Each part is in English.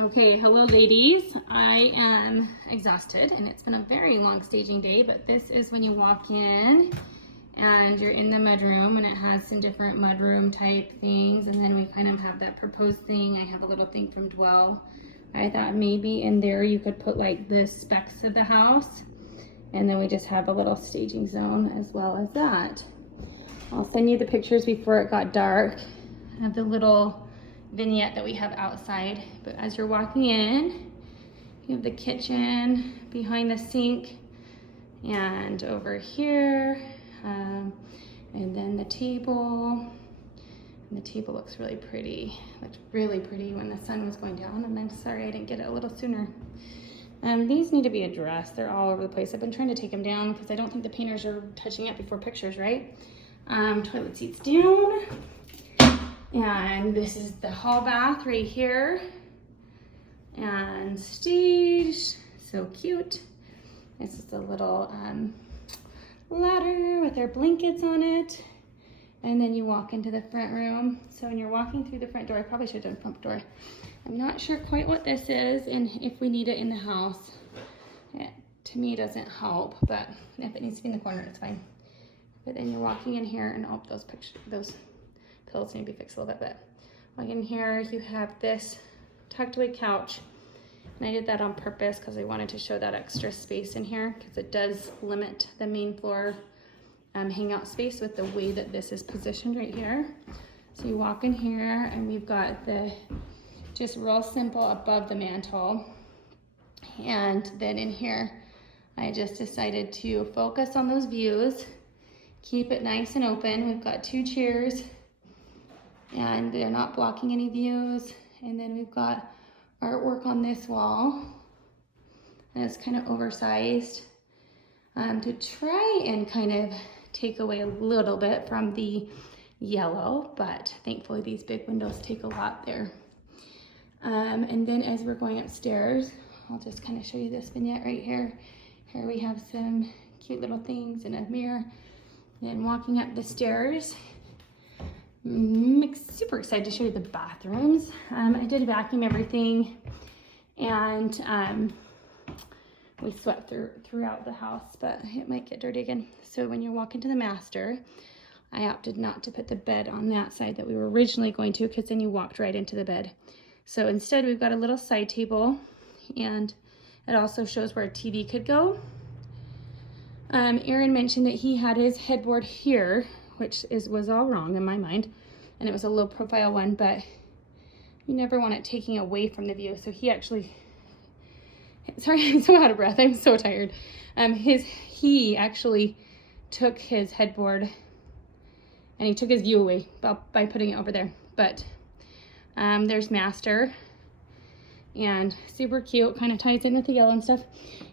Okay, hello ladies. I am exhausted and it's been a very long staging day, but this is when you walk in and you're in the mudroom and it has some different mudroom type things, and then we kind of have that proposed thing. I have a little thing from Dwell. I thought maybe in there you could put like the specs of the house, and then we just have a little staging zone as well as that. I'll send you the pictures before it got dark. I have the little vignette that we have outside, but as you're walking in, you have the kitchen behind the sink and over here, and then the table. And the table looks really pretty. Looked really pretty when the sun was going down, and I'm sorry I didn't get it a little sooner. These need to be addressed. They're all over the place. I've been trying to take them down because I don't think the painters are touching it before pictures, right? Toilet seats down. And this is the hall bath right here. And stage, so cute. This is a little ladder with our blankets on it. And then you walk into the front room. So when you're walking through the front door, I probably should have done front door. I'm not sure quite what this is and if we need it in the house. It, to me, doesn't help, but if it needs to be in the corner, it's fine. But then you're walking in here, and oh, those pillows need to be fixed a little bit, but like in here you have this tucked away couch, and I did that on purpose because I wanted to show that extra space in here because it does limit the main floor hangout space with the way that this is positioned right here. So you walk in here and we've got the just real simple above the mantle, and then in here I just decided to focus on those views, keep it nice and open. We've got 2 chairs and they're not blocking any views. And then we've got artwork on this wall, and it's kind of oversized to try and kind of take away a little bit from the yellow, but thankfully these big windows take a lot there. And then as we're going upstairs, I'll just kind of show you this vignette right here. Here we have some cute little things and a mirror. And then walking up the stairs, I'm super excited to show you the bathrooms. I did vacuum everything, and we swept throughout the house, but it might get dirty again. So when you walk into the master, I opted not to put the bed on that side that we were originally going to, because then you walked right into the bed. So instead we've got a little side table, and it also shows where a TV could go. Aaron mentioned that he had his headboard here, which was all wrong in my mind, and it was a low profile one, but you never want it taking away from the view. So he actually, sorry, I'm so out of breath, I'm so tired. He actually took his headboard and he took his view away by putting it over there. But there's master, and super cute, kind of ties in with the yellow and stuff.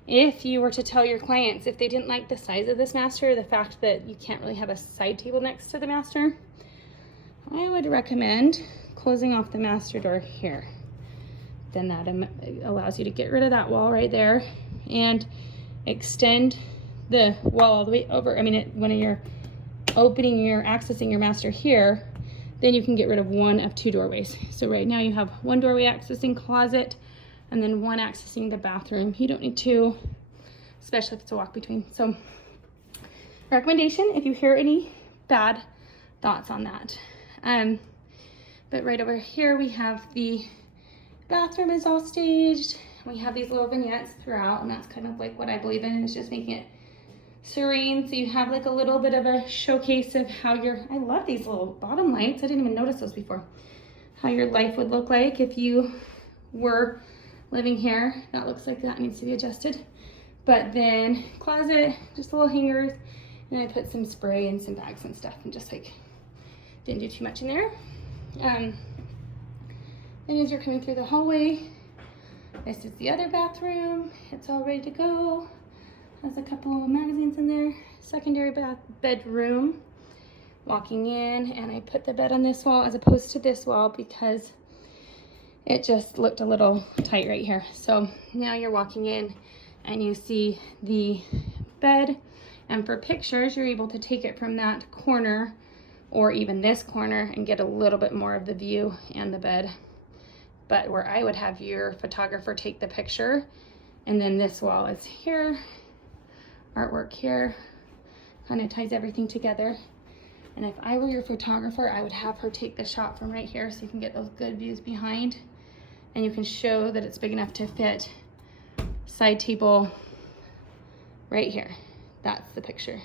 If you were to tell your clients, if they didn't like the size of this master, the fact that you can't really have a side table next to the master, I would recommend closing off the master door here. Then that allows you to get rid of that wall right there and extend the wall all the way over. I mean, when you're accessing your master here, then you can get rid of one of 2 doorways. So right now you have 1 doorway accessing closet, and then 1 accessing the bathroom. You don't need 2, especially if it's a walk between. So recommendation, if you hear any bad thoughts on that. But right over here we have the bathroom is all staged. We have these little vignettes throughout, and that's kind of like what I believe in, is just making it serene. So you have like a little bit of a showcase of how I love these little bottom lights. I didn't even notice those before. How your life would look like if you were living here. That looks like that needs to be adjusted. But then closet, just little hangers, and I put some spray and some bags and stuff, and just like didn't do too much in there. And as you're coming through the hallway, this is the other bathroom. It's all ready to go. Has a couple of magazines in there. Secondary bedroom. Walking in, and I put the bed on this wall as opposed to this wall because it just looked a little tight right here. So now you're walking in and you see the bed, and for pictures you're able to take it from that corner or even this corner and get a little bit more of the view and the bed. but where I would have your photographer take the picture. And then this wall is here, artwork here, kind of ties everything together. And if I were your photographer, I would have her take the shot from right here so you can get those good views behind, and you can show that it's big enough to fit side table right here. That's the picture.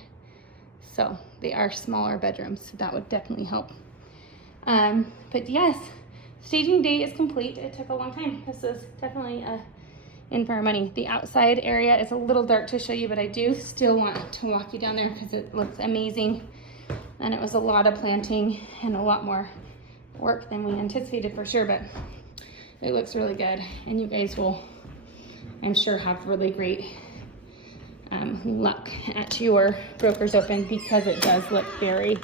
So they are smaller bedrooms, so that would definitely help. But yes, staging day is complete. It took a long time. This is definitely in for our money. The outside area is a little dark to show you, but I do still want to walk you down there because it looks amazing. And it was a lot of planting and a lot more work than we anticipated for sure, but it looks really good. And you guys will, I'm sure, have really great luck at your Brokers Open because it does look very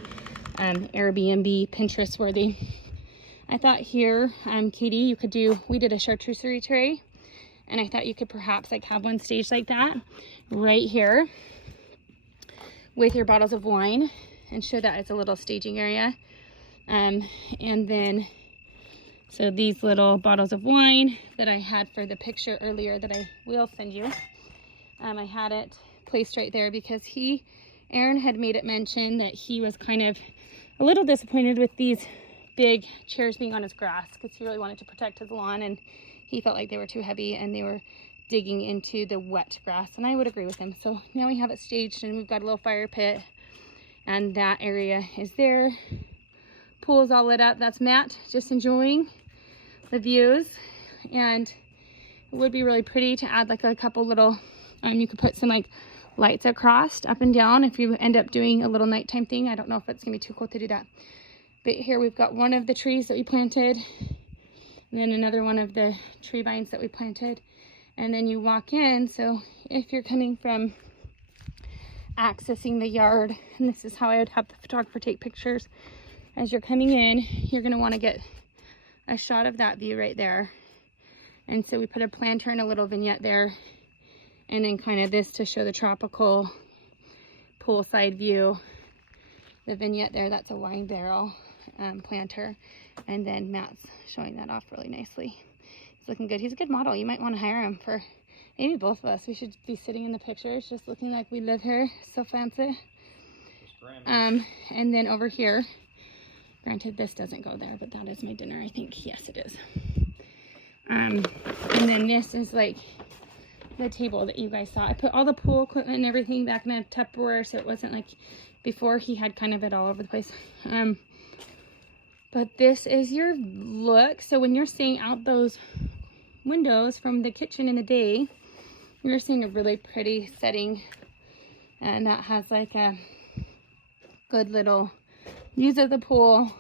Airbnb, Pinterest worthy. I thought here, Katie, you could do, we did a charcuterie tray, and I thought you could perhaps like have one staged like that right here with your bottles of wine and show that as a little staging area. And then, so these little bottles of wine that I had for the picture earlier that I will send you, I had it placed right there because Aaron had made it mention that he was kind of a little disappointed with these big chairs being on his grass because he really wanted to protect his lawn, and he felt like they were too heavy and they were digging into the wet grass, and I would agree with him. So now we have it staged and we've got a little fire pit, and that area is there. Pool is all lit up. That's Matt just enjoying the views, and it would be really pretty to add like a couple little, you could put some like lights across up and down if you end up doing a little nighttime thing. I don't know if it's gonna be too cool to do that. But here we've got one of the trees that we planted, and then another one of the tree vines that we planted. And then you walk in, so if you're coming from accessing the yard, and this is how I would have the photographer take pictures, as you're coming in, you're gonna wanna get a shot of that view right there. And so we put a planter and a little vignette there, and then kind of this to show the tropical poolside view. The vignette there, that's a wine barrel planter, and then Matt's showing that off really nicely. He's looking good. He's a good model. You might want to hire him for maybe both of us. We should be sitting in the pictures just looking like we live here. So fancy. And then over here, granted this doesn't go there, but that is my dinner, I think. Yes, it is. And then this is like the table that you guys saw. I put all the pool equipment and everything back in a Tupperware, so it wasn't like before he had kind of it all over the place. But this is your look. So when you're seeing out those windows from the kitchen in the day, you're seeing a really pretty setting, and that has like a good little views of the pool,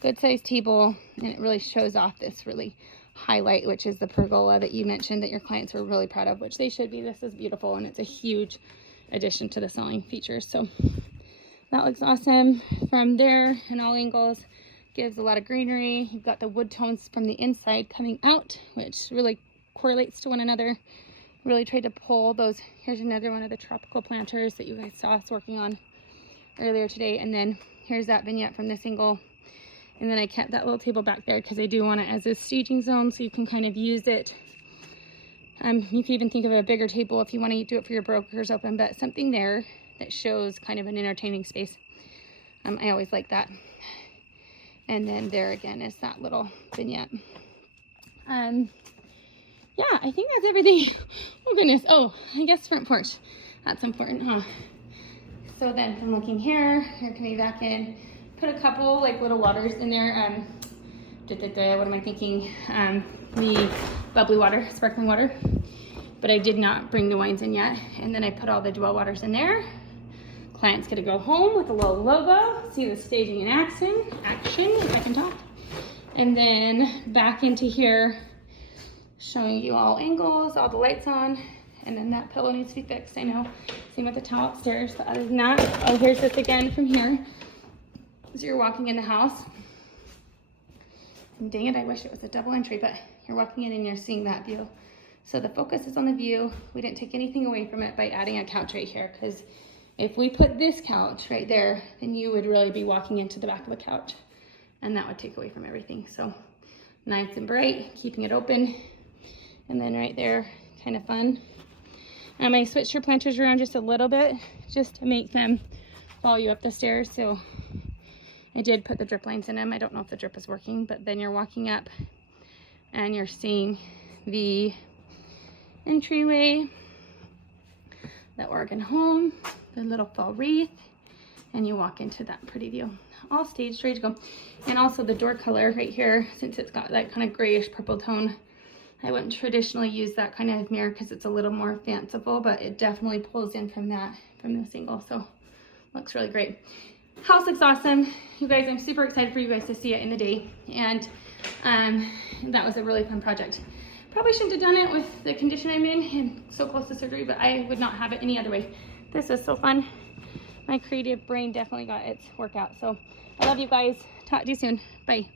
good sized table, and it really shows off this really highlight, which is the pergola that you mentioned that your clients were really proud of, which they should be. This is beautiful, and it's a huge addition to the selling features. So that looks awesome from there, and all angles. Gives a lot of greenery. You've got the wood tones from the inside coming out, which really correlates to one another. Really tried to pull those. Here's another one of the tropical planters that you guys saw us working on earlier today. And then here's that vignette from this angle. And then I kept that little table back there because I do want it as a staging zone, so you can kind of use it. You can even think of a bigger table if you want to do it for your Brokers Open, but something there that shows kind of an entertaining space. I always like that. And then there again is that little vignette. Yeah, I think that's everything. Oh goodness. Oh, I guess front porch. That's important, huh? So then from looking here, you're coming back in, put a couple like little waters in there. What am I thinking? The bubbly water, sparkling water. But I did not bring the wines in yet. And then I put all the Dwell waters in there. Client's gonna go home with a little logo, see the staging in action, if I can talk. And then back into here, showing you all angles, all the lights on, and then that pillow needs to be fixed, I know. Same with the towel upstairs, but other than that, oh, here's this again from here. So you're walking in the house. And dang it, I wish it was a double entry, but you're walking in and you're seeing that view. So the focus is on the view. We didn't take anything away from it by adding a couch right here, because if we put this couch right there, then you would really be walking into the back of the couch, and that would take away from everything. So nice and bright, keeping it open. And then right there, kind of fun. I switched your planters around just a little bit just to make them follow you up the stairs. So I did put the drip lines in them. I don't know if the drip is working, but then you're walking up and you're seeing the entryway, the Oregon home, the little fall wreath, and you walk into that pretty view. All staged, ready to go. And also the door color right here, since it's got that kind of grayish purple tone, I wouldn't traditionally use that kind of mirror because it's a little more fanciful, but it definitely pulls in from that, from the single. So looks really great. House looks awesome. You guys, I'm super excited for you guys to see it in the day. And that was a really fun project. Probably shouldn't have done it with the condition I'm in and so close to surgery, but I would not have it any other way. This is so fun. My creative brain definitely got its workout. So I love you guys. Talk to you soon. Bye.